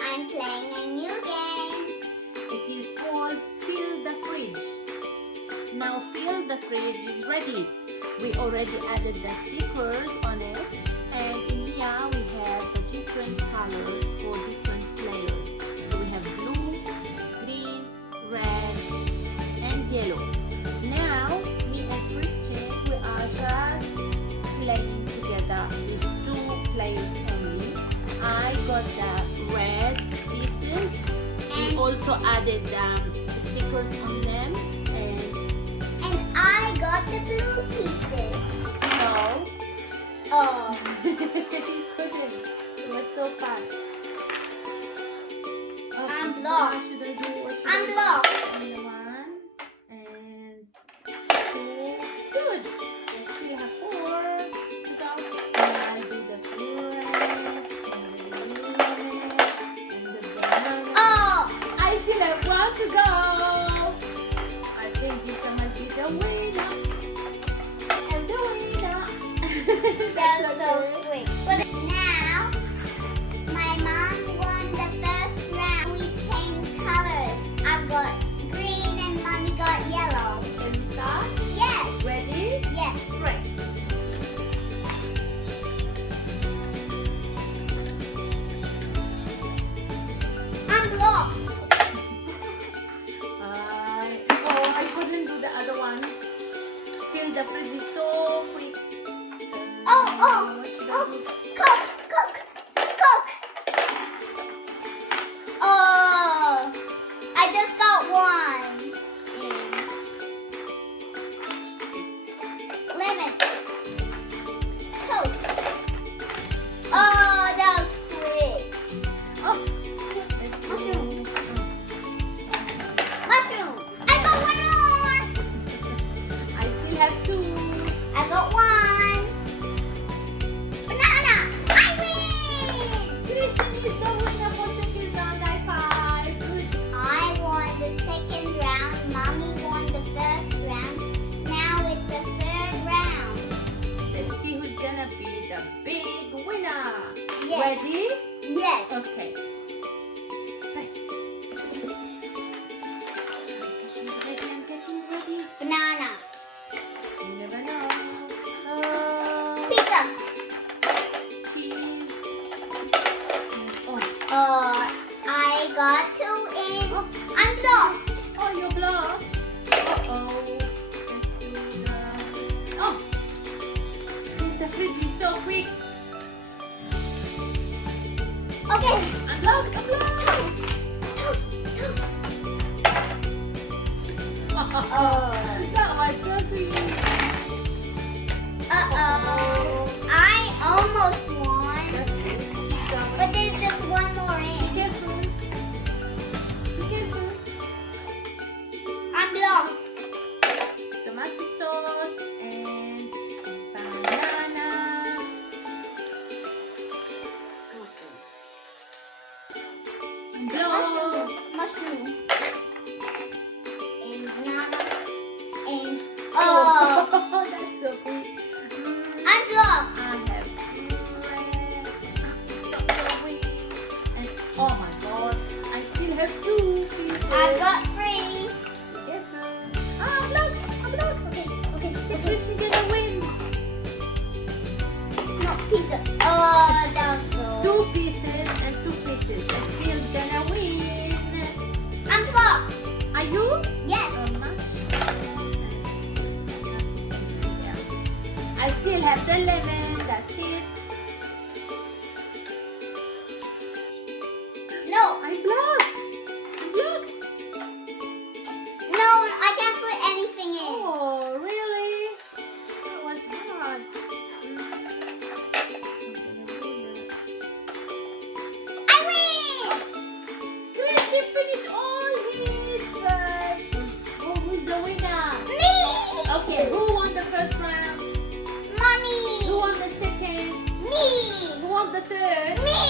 I'm playing a new game. It is called Fill the Fridge. Now Fill the Fridge is ready. We already added the stickers on it, and in here we have the different colors for different players. So we have blue, green, red, and yellow. Now me and Christian, we are just playing together with 2 players only. I got the red pieces. We also added stickers on them, And I got the blue pieces. no, Oh. you couldn't. It was so fast. Okay, I'm blocked. What should I do? I'm blocked. And 1 and 2. Good. I still have 4 to go. And I'll do the blue red and the blue red and the banana. Oh. I still have 1 to go. I think this might be the winner. And the winner. That's so okay. quick. But now, my mom won the first round. We changed colors. I've got green and mommy got yellow. Can we start? Yes. Ready? Yes. Press. I'm blocked. I couldn't do the other one. Fill the fridge is so quick. Oh. What should I Oh. do? Cook. Oh. I just got one. Lemon. Toast. Oh, that was quick. Oh, let's do. Mushroom. I got one more. I still have 2. I got one. Banana. I win. Christian is the winner for second round. High five. Good. I won the second round. Mommy won the first round. Now it's the third round. Let's see who's gonna be the big winner. Yes. Ready? Yes. Okay. Press. I'm getting ready. Banana. You never know. Pizza. Cheese. Oh, I got 2 in. oh, I'm blocked. oh, you're blocked. Uh-oh. Let's do the... Oh! The fridge is so quick. Okay. I'm blocked. I'm blocked. Toast. Oh, that was so quick. Uh-oh. I almost won. That's it. Keep going. But there's just one more Be in. careful. Be careful. I'm blocked. Tomato sauce and banana. Block. Mushroom. And banana. And oh, That's so quick. I'm blocked. I have bread. Stop going. And oh my god, I still have 2 pieces. I've got 3. Be careful. I'm blocked. I'm blocked. Okay. Is she gonna win? No, pizza. Oh, that was so. 2 pieces and 2 pieces. And Phil's gonna win. I'm blocked. Are you? Yes. I still have the lemon. That's it. No, I'm blocked. I'm blocked. no, I can't put anything in. Oh, really? That was hard. I win. Chrissy finished all his first. Who's the winner? Me. Okay, who won the first round? Who Mommy. won the second? Me. Who won the third? Me.